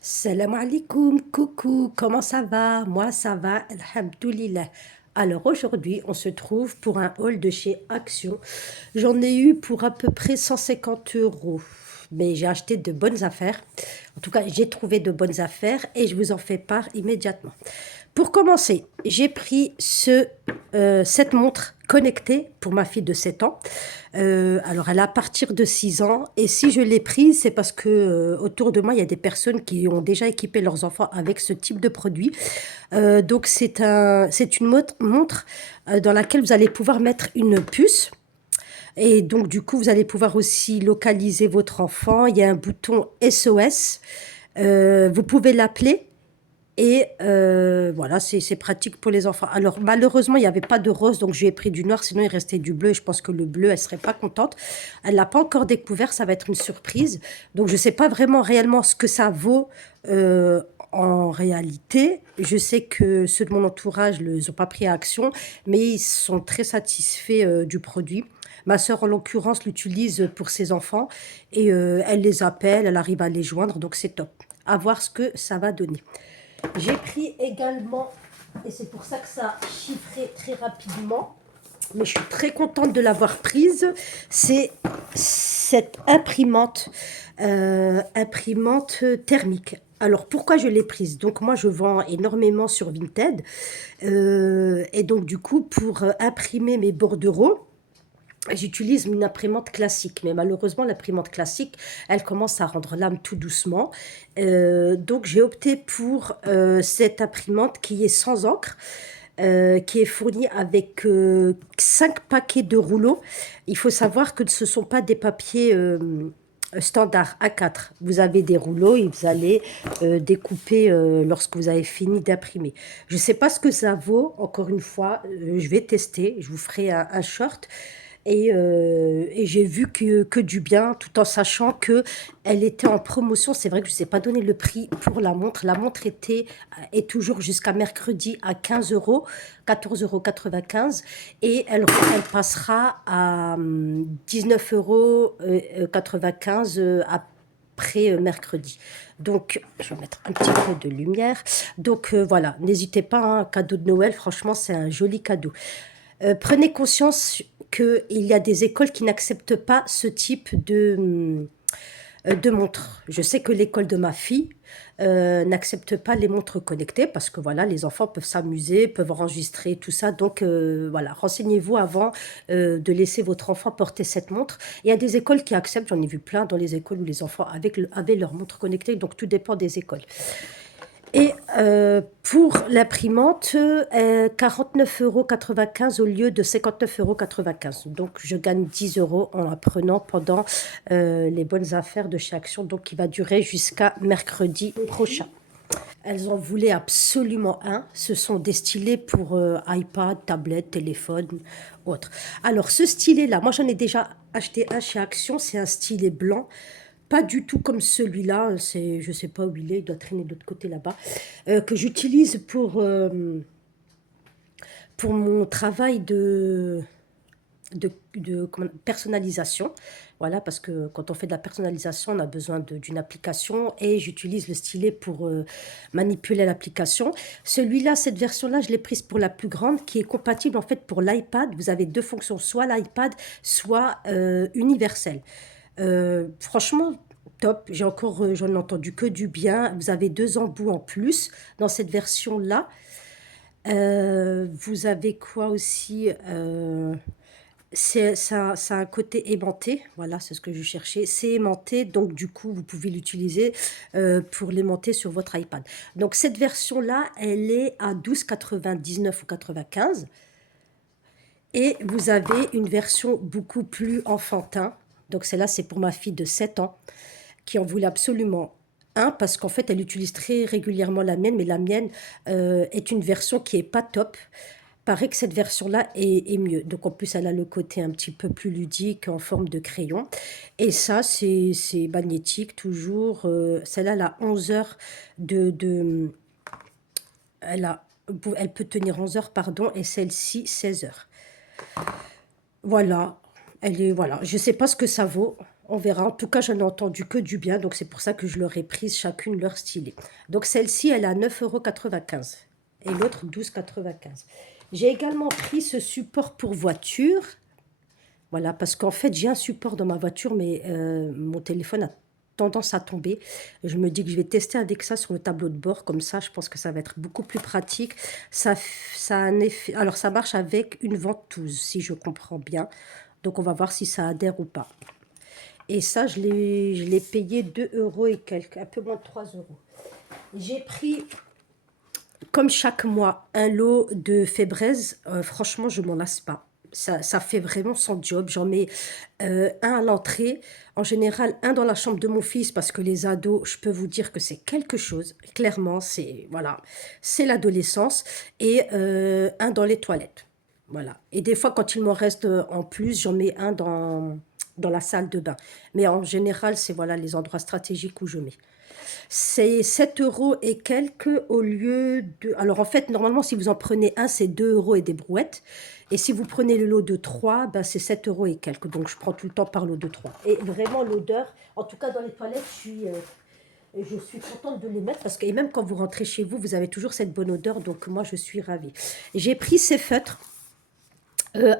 Salam alaikum, coucou, comment ça va? Moi ça va, alhamdoulilah. Alors aujourd'hui, on se trouve pour un haul de chez Action. J'en ai eu pour à peu près 150 euros. Mais j'ai acheté de bonnes affaires. En tout cas, j'ai trouvé de bonnes affaires et je vous en fais part immédiatement. Pour commencer, j'ai pris cette montre connectée pour ma fille de 7 ans. Alors, elle a à partir de 6 ans. Et si je l'ai prise, c'est parce que autour de moi, il y a des personnes qui ont déjà équipé leurs enfants avec ce type de produit. Donc, c'est une montre dans laquelle vous allez pouvoir mettre une puce. Et donc, du coup, vous allez pouvoir aussi localiser votre enfant. Il y a un bouton SOS. Vous pouvez l'appeler et voilà, c'est pratique pour les enfants. Alors, malheureusement, il n'y avait pas de rose, donc je lui ai pris du noir, sinon il restait du bleu. Et je pense que le bleu, elle serait pas contente. Elle l'a pas encore découvert, ça va être une surprise. Donc, je ne sais pas vraiment réellement ce que ça vaut en réalité. Je sais que ceux de mon entourage ne les ont pas pris à Action, mais ils sont très satisfaits du produit. Ma sœur, en l'occurrence, l'utilise pour ses enfants et elle les appelle, elle arrive à les joindre, donc c'est top. À voir ce que ça va donner. J'ai pris également, et c'est pour ça que ça a chiffré très rapidement, mais je suis très contente de l'avoir prise, c'est cette imprimante thermique. Alors pourquoi je l'ai prise? Donc moi je vends énormément sur Vinted, et donc du coup pour imprimer mes bordereaux, j'utilise une imprimante classique, mais malheureusement, l'imprimante classique, elle commence à rendre l'âme tout doucement. Donc, j'ai opté pour cette imprimante qui est sans encre, qui est fournie avec 5 paquets de rouleaux. Il faut savoir que ce ne sont pas des papiers standards A4. Vous avez des rouleaux et vous allez découper lorsque vous avez fini d'imprimer. Je ne sais pas ce que ça vaut, encore une fois, je vais tester, je vous ferai un short. Et j'ai vu que du bien, tout en sachant que elle était en promotion. C'est vrai que je ne vous ai pas donné le prix pour la montre. La montre est toujours jusqu'à mercredi à 15 euros, 14,95 euros. Et elle passera à 19,95 euros après mercredi. Donc, je vais mettre un petit peu de lumière. Donc, voilà, n'hésitez pas, hein, cadeau de Noël, franchement, c'est un joli cadeau. Prenez conscience qu'il y a des écoles qui n'acceptent pas ce type de montre. Je sais que l'école de ma fille n'accepte pas les montres connectées parce que voilà, les enfants peuvent s'amuser, peuvent enregistrer tout ça. Donc voilà, renseignez-vous avant de laisser votre enfant porter cette montre. Il y a des écoles qui acceptent, j'en ai vu plein dans les écoles où les enfants avaient leur montre connectée, donc tout dépend des écoles. Et pour l'imprimante, 49,95 € au lieu de 59,95 €. Donc, je gagne 10 euros en la prenant pendant les bonnes affaires de chez Action, donc qui va durer jusqu'à mercredi prochain. Elles en voulaient absolument un. Ce sont des stylés pour iPad, tablette, téléphone, autre. Alors, ce stylet-là, moi j'en ai déjà acheté un chez Action. C'est un stylet blanc. Pas du tout comme celui-là. Je ne sais pas où il doit traîner de l'autre côté là-bas. Que j'utilise pour mon travail de personnalisation. Voilà, parce que quand on fait de la personnalisation, on a besoin d'une application et j'utilise le stylet pour manipuler l'application. Celui-là, cette version-là, je l'ai prise pour la plus grande qui est compatible en fait pour l'iPad. Vous avez deux fonctions, soit l'iPad, soit universel. Franchement, top. J'en ai entendu que du bien. Vous avez deux embouts en plus dans cette version-là. Vous avez quoi aussi? Ça a un côté aimanté, voilà, c'est ce que je cherchais. C'est aimanté, donc du coup, vous pouvez l'utiliser pour l'aimanter sur votre iPad. Donc cette version-là, elle est à 12,99 ou 95. Et vous avez une version beaucoup plus enfantin. Donc celle-là, c'est pour ma fille de 7 ans qui en voulait absolument un parce qu'en fait, elle utilise très régulièrement la mienne, mais la mienne est une version qui est pas top. Paraît que cette version-là est mieux. Donc en plus, elle a le côté un petit peu plus ludique en forme de crayon. Et ça, c'est magnétique toujours. Celle-là, elle a 11 heures de elle a, elle peut tenir 11 heures, pardon, et celle-ci 16 heures. Voilà, voilà. Je sais pas ce que ça vaut. On verra. En tout cas, j'en ai entendu que du bien, donc c'est pour ça que je leur ai prise chacune leur stylet. Donc celle-ci, elle est à 9,95 € et l'autre 12,95 €. J'ai également pris ce support pour voiture. Voilà, parce qu'en fait, j'ai un support dans ma voiture, mais mon téléphone a tendance à tomber. Je me dis que je vais tester avec ça sur le tableau de bord, comme ça, je pense que ça va être beaucoup plus pratique. Ça a un effet, alors ça marche avec une ventouse, si je comprends bien. Donc on va voir si ça adhère ou pas. Et ça, je l'ai payé 2 euros et quelques, un peu moins de 3 euros. J'ai pris, comme chaque mois, un lot de Fébreze. Franchement, je m'en lasse pas. Ça fait vraiment son job. J'en mets un à l'entrée. En général, un dans la chambre de mon fils parce que les ados, je peux vous dire que c'est quelque chose. Clairement, c'est voilà, c'est l'adolescence. Et un dans les toilettes. Voilà. Et des fois, quand il m'en reste en plus, j'en mets un dans la salle de bain. Mais en général, c'est voilà les endroits stratégiques où je mets. C'est 7 euros et quelques au lieu de... Alors en fait, normalement, si vous en prenez un, c'est 2 euros et des brouettes. Et si vous prenez le lot de 3, ben, c'est 7 euros et quelques. Donc je prends tout le temps par lot de 3. Et vraiment, l'odeur, en tout cas dans les toilettes, je suis contente de les mettre parce que et même quand vous rentrez chez vous, vous avez toujours cette bonne odeur. Donc moi, je suis ravie. J'ai pris ces feutres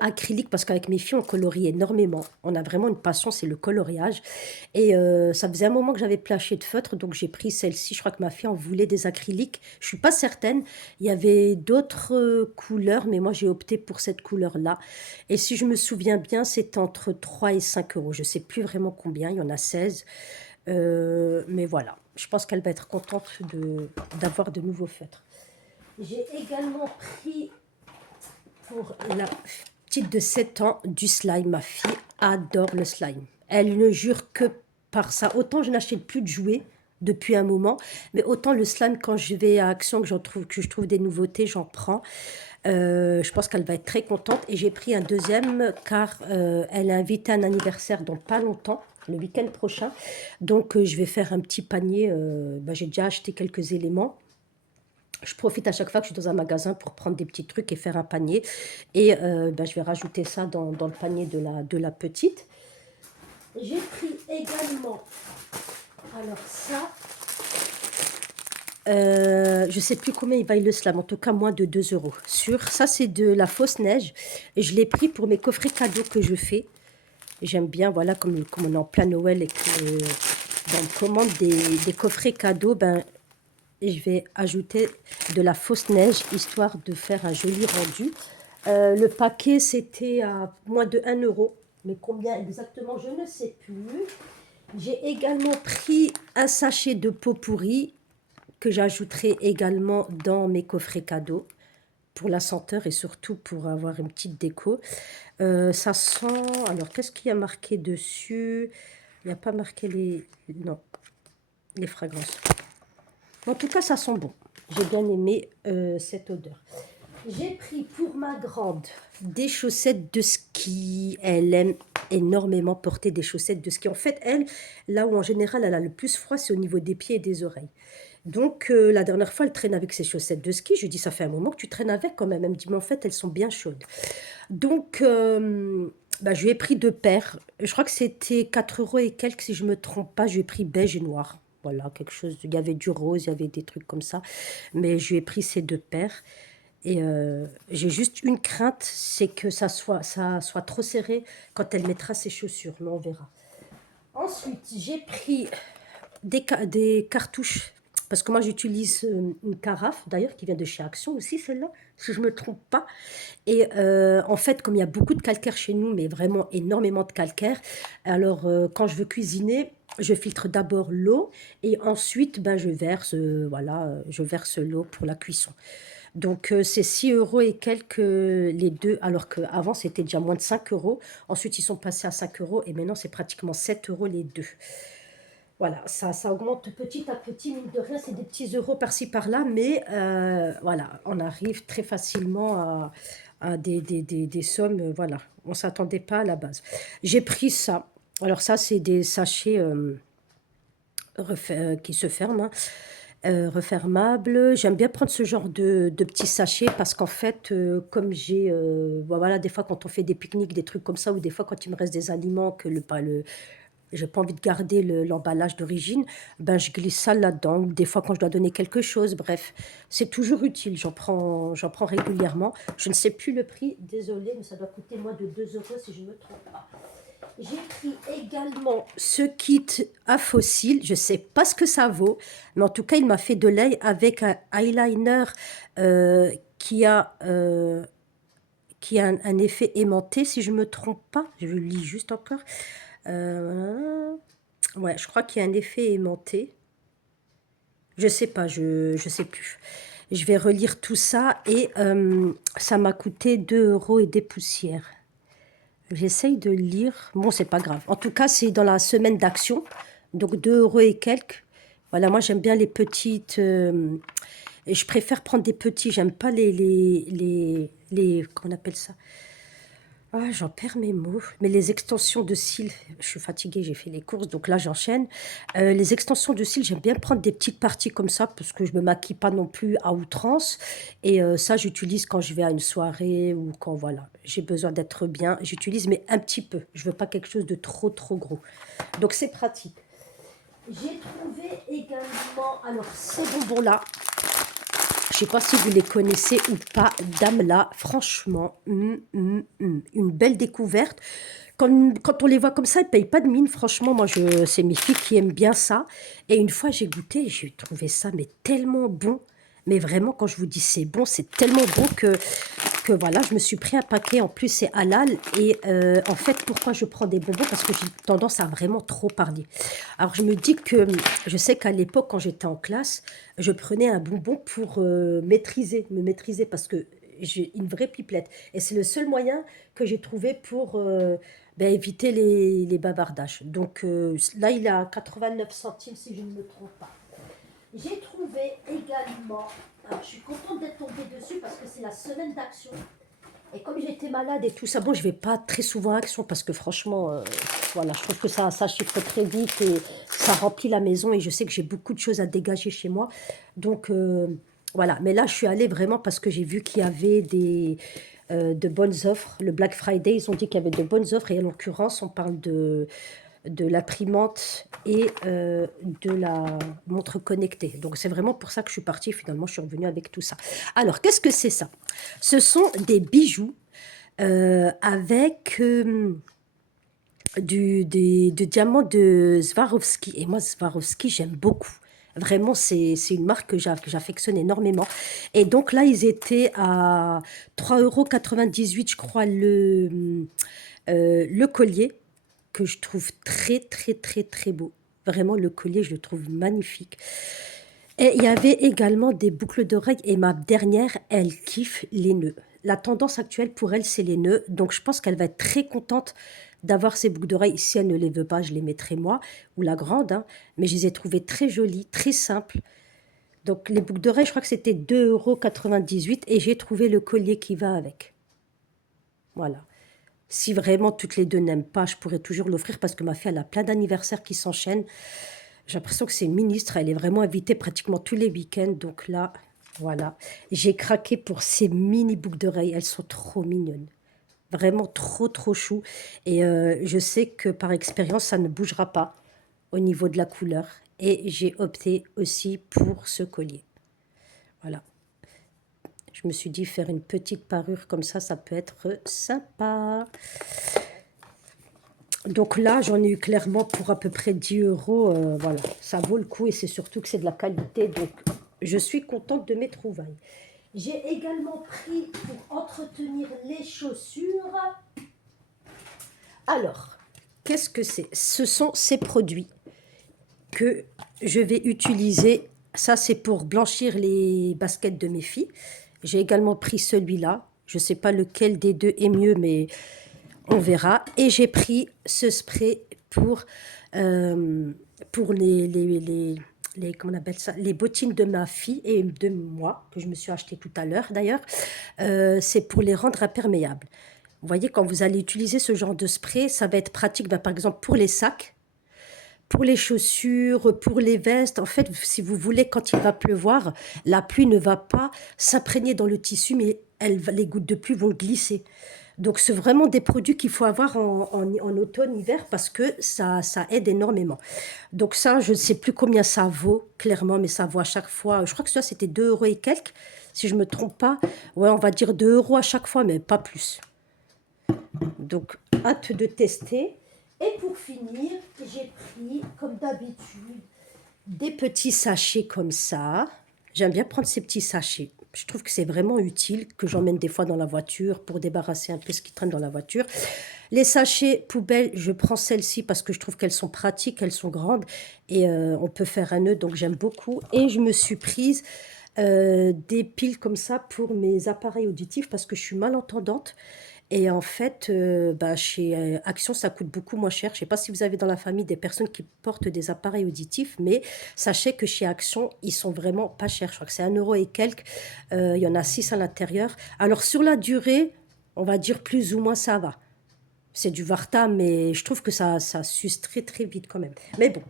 acrylique parce qu'avec mes filles on colorie énormément, on a vraiment une passion, c'est le coloriage. Et ça faisait un moment que j'avais plus acheté de feutres, donc j'ai pris celle-ci. Je crois que ma fille en voulait des acryliques, je suis pas certaine. Il y avait d'autres couleurs, mais moi j'ai opté pour cette couleur là. Et si je me souviens bien, c'est entre 3 et 5 euros, je sais plus vraiment combien, il y en a 16. Mais voilà, je pense qu'elle va être contente d'avoir de nouveaux feutres. J'ai également pris pour la petite de 7 ans du slime. Ma fille adore le slime. Elle ne jure que par ça. Autant je n'achète plus de jouets depuis un moment, mais autant le slime, quand je vais à Action, que je trouve des nouveautés, j'en prends. Je pense qu'elle va être très contente. Et j'ai pris un deuxième car elle a invité un anniversaire dans pas longtemps, le week-end prochain. Donc je vais faire un petit panier. Bah, j'ai déjà acheté quelques éléments. Je profite à chaque fois que je suis dans un magasin pour prendre des petits trucs et faire un panier. Et ben, je vais rajouter ça dans le panier de la petite. J'ai pris également, alors ça, je ne sais plus combien il vaut le slam, en tout cas moins de 2 euros. Sur ça, c'est de la fausse neige. Et je l'ai pris pour mes coffrets cadeaux que je fais. J'aime bien, voilà, comme on est en plein Noël et que ben, on commande des coffrets cadeaux, ben, et je vais ajouter de la fausse neige, histoire de faire un joli rendu. Le paquet, c'était à moins de 1 euro. Mais combien exactement, je ne sais plus. J'ai également pris un sachet de pot pourri que j'ajouterai également dans mes coffrets cadeaux pour la senteur et surtout pour avoir une petite déco. Ça sent... Alors, qu'est-ce qu'il y a marqué dessus? Il n'y a pas marqué les... Non, les fragrances. En tout cas, ça sent bon. J'ai bien aimé cette odeur. J'ai pris pour ma grande des chaussettes de ski. Elle aime énormément porter des chaussettes de ski. En fait, elle, là où en général elle a le plus froid, c'est au niveau des pieds et des oreilles. Donc, la dernière fois, elle traîne avec ses chaussettes de ski. Je lui dis, ça fait un moment que tu traînes avec quand même. Elle me dit, mais en fait, elles sont bien chaudes. Donc, bah, je lui ai pris deux paires. Je crois que c'était 4 euros et quelques, si je ne me trompe pas. Je lui ai pris beige et noir. Voilà, quelque chose. Il y avait du rose, il y avait des trucs comme ça. Mais je lui ai pris ces deux paires. Et j'ai juste une crainte, c'est que ça soit trop serré quand elle mettra ses chaussures. Mais on verra. Ensuite, j'ai pris des cartouches. Parce que moi, j'utilise une carafe, d'ailleurs, qui vient de chez Action aussi, celle-là, si je ne me trompe pas. Et en fait, comme il y a beaucoup de calcaire chez nous, mais vraiment énormément de calcaire, alors quand je veux cuisiner, je filtre d'abord l'eau et ensuite, ben, voilà, je verse l'eau pour la cuisson. Donc, c'est 6 euros et quelques les deux, alors qu'avant, c'était déjà moins de 5 euros. Ensuite, ils sont passés à 5 euros et maintenant, c'est pratiquement 7 euros les deux. Voilà, ça augmente petit à petit, mine de rien, c'est des petits euros par-ci par-là, mais voilà, on arrive très facilement à des sommes, voilà, on ne s'attendait pas à la base. J'ai pris ça. Alors ça, c'est des sachets qui se ferment, hein, refermables. J'aime bien prendre ce genre de petits sachets parce qu'en fait, comme bon, voilà, des fois quand on fait des pique-niques, des trucs comme ça, ou des fois quand il me reste des aliments que J'ai pas envie de garder l'emballage d'origine, ben je glisse ça là-dedans. Ou des fois quand je dois donner quelque chose, bref, c'est toujours utile. J'en prends régulièrement. Je ne sais plus le prix, désolé, mais ça doit coûter moins de 2 euros si je ne me trompe pas. J'ai pris également ce kit à fossiles. Je ne sais pas ce que ça vaut, mais en tout cas, il m'a fait de l'œil avec un eyeliner euh, qui a, euh, qui a un effet aimanté, si je ne me trompe pas. Je lis juste encore. Euh, ouais, je crois qu'il y a un effet aimanté. Je sais pas, je sais plus. Je vais relire tout ça et ça m'a coûté 2 euros et des poussières. J'essaye de lire. Bon, c'est pas grave. En tout cas, c'est dans la semaine d'action. Donc 2 euros et quelques. Voilà, moi j'aime bien les petites. Et je préfère prendre des petits. J'aime pas comment on appelle ça? Ah, j'en perds mes mots. Mais les extensions de cils, je suis fatiguée, j'ai fait les courses, donc là j'enchaîne. Les extensions de cils, j'aime bien prendre des petites parties comme ça parce que je me maquille pas non plus à outrance. Et ça, j'utilise quand je vais à une soirée ou quand voilà, j'ai besoin d'être bien. J'utilise, mais un petit peu. Je veux pas quelque chose de trop trop gros. Donc c'est pratique. J'ai trouvé également, alors ces bonbons-là, je sais pas si vous les connaissez ou pas, Damla, franchement, une belle découverte. Quand on les voit comme ça, ils ne payent pas de mine. Franchement, moi, c'est mes filles qui aiment bien ça. Et une fois, j'ai goûté, j'ai trouvé ça mais tellement bon. Mais vraiment, quand je vous dis c'est bon, c'est tellement bon que voilà, je me suis pris un paquet. En plus, c'est halal. Et en fait, pourquoi je prends des bonbons? Parce que j'ai tendance à vraiment trop parler. Alors, je me dis que je sais qu'à l'époque, quand j'étais en classe, je prenais un bonbon pour me maîtriser, parce que j'ai une vraie pipelette. Et c'est le seul moyen que j'ai trouvé pour ben, éviter les bavardages. Donc là, il est à 89 centimes, si je ne me trompe pas. J'ai trouvé également, alors je suis contente d'être tombée dessus parce que c'est la semaine d'action. Et comme j'étais malade et tout ça, bon, je vais pas très souvent à Action parce que franchement, voilà, je trouve que ça chiffre très vite et ça remplit la maison et je sais que j'ai beaucoup de choses à dégager chez moi. Donc, voilà. Mais là, je suis allée vraiment parce que j'ai vu qu'il y avait de bonnes offres. Le Black Friday, ils ont dit qu'il y avait de bonnes offres et en l'occurrence, on parle de l'imprimante et de la montre connectée. Donc c'est vraiment pour ça que je suis partie. Finalement, je suis revenue avec tout ça. Alors, qu'est-ce que c'est ça? Ce sont des bijoux avec de diamants de Swarovski. Et moi, Swarovski, j'aime beaucoup. Vraiment, c'est une marque que j'affectionne énormément. Et donc là, ils étaient à 3,98 €, je crois, le collier, que je trouve très, très, très, très beau. Vraiment, le collier, je le trouve magnifique. Et il y avait également des boucles d'oreilles. Et ma dernière, elle kiffe les nœuds. La tendance actuelle pour elle, c'est les nœuds. Donc, je pense qu'elle va être très contente d'avoir ces boucles d'oreilles. Si elle ne les veut pas, je les mettrai moi, ou la grande, hein. Mais je les ai trouvées très jolies, très simples. Donc, les boucles d'oreilles, je crois que c'était 2,98 € et j'ai trouvé le collier qui va avec. Voilà. Si vraiment toutes les deux n'aiment pas, je pourrais toujours l'offrir parce que ma fille, elle a plein d'anniversaires qui s'enchaînent. J'ai l'impression que c'est une ministre, elle est vraiment invitée pratiquement tous les week-ends. Donc là, voilà. J'ai craqué pour ces mini boucles d'oreilles. Elles sont trop mignonnes. Vraiment trop, trop chou. Et je sais que par expérience, ça ne bougera pas au niveau de la couleur. Et j'ai opté aussi pour ce collier. Voilà. Je me suis dit faire une petite parure comme ça peut être sympa. Donc là, j'en ai eu clairement pour à peu près 10 euros. Voilà, ça vaut le coup et c'est surtout que c'est de la qualité. Donc, je suis contente de mes trouvailles. J'ai également pris pour entretenir les chaussures. Alors, qu'est-ce que c'est? Ce sont ces produits que je vais utiliser. Ça, c'est pour blanchir les baskets de mes filles. J'ai également pris celui-là. Je ne sais pas lequel des deux est mieux, mais on verra. Et j'ai pris ce spray euh, pour comment on appelle ça, les bottines de ma fille et de moi, que je me suis acheté tout à l'heure d'ailleurs. C'est pour les rendre imperméables. Vous voyez, quand vous allez utiliser ce genre de spray, ça va être pratique, ben, par exemple pour les sacs, pour les chaussures, pour les vestes. En fait, si vous voulez, quand il va pleuvoir, la pluie ne va pas s'imprégner dans le tissu, mais les gouttes de pluie vont glisser. Donc, c'est vraiment des produits qu'il faut avoir en automne, hiver, parce que ça aide énormément. Donc ça, je ne sais plus combien ça vaut, clairement, mais ça vaut à chaque fois. Je crois que ça, c'était 2 euros et quelques, si je ne me trompe pas. Ouais, on va dire 2 euros à chaque fois, mais pas plus. Donc, hâte de tester. Et pour finir, j'ai pris, comme d'habitude, des petits sachets comme ça. J'aime bien prendre ces petits sachets. Je trouve que c'est vraiment utile, que j'emmène des fois dans la voiture pour débarrasser un peu ce qui traîne dans la voiture. Les sachets poubelles, je prends celles-ci parce que je trouve qu'elles sont pratiques, elles sont grandes et on peut faire un nœud, donc j'aime beaucoup. Et je me suis prise des piles comme ça pour mes appareils auditifs parce que je suis malentendante. Et en fait, bah, chez Action, ça coûte beaucoup moins cher. Je ne sais pas si vous avez dans la famille des personnes qui portent des appareils auditifs, mais sachez que chez Action, ils sont vraiment pas chers. Je crois que c'est 1 euro et quelques. Il y en a 6 à l'intérieur. Alors, sur la durée, on va dire plus ou moins ça va. C'est du Varta, mais je trouve que ça s'use très très vite quand même. Mais bon,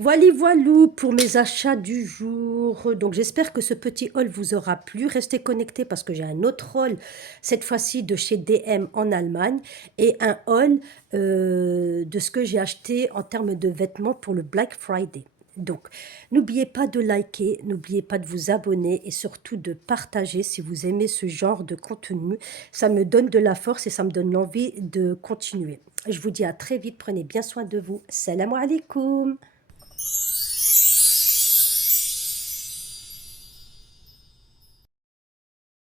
voilà, voilou pour mes achats du jour. Donc j'espère que ce petit haul vous aura plu. Restez connectés parce que j'ai un autre haul, cette fois-ci de chez DM en Allemagne, et un haul de ce que j'ai acheté en termes de vêtements pour le Black Friday. Donc, n'oubliez pas de liker, n'oubliez pas de vous abonner et surtout de partager si vous aimez ce genre de contenu. Ça me donne de la force et ça me donne l'envie de continuer. Je vous dis à très vite, prenez bien soin de vous. Salam alaikum.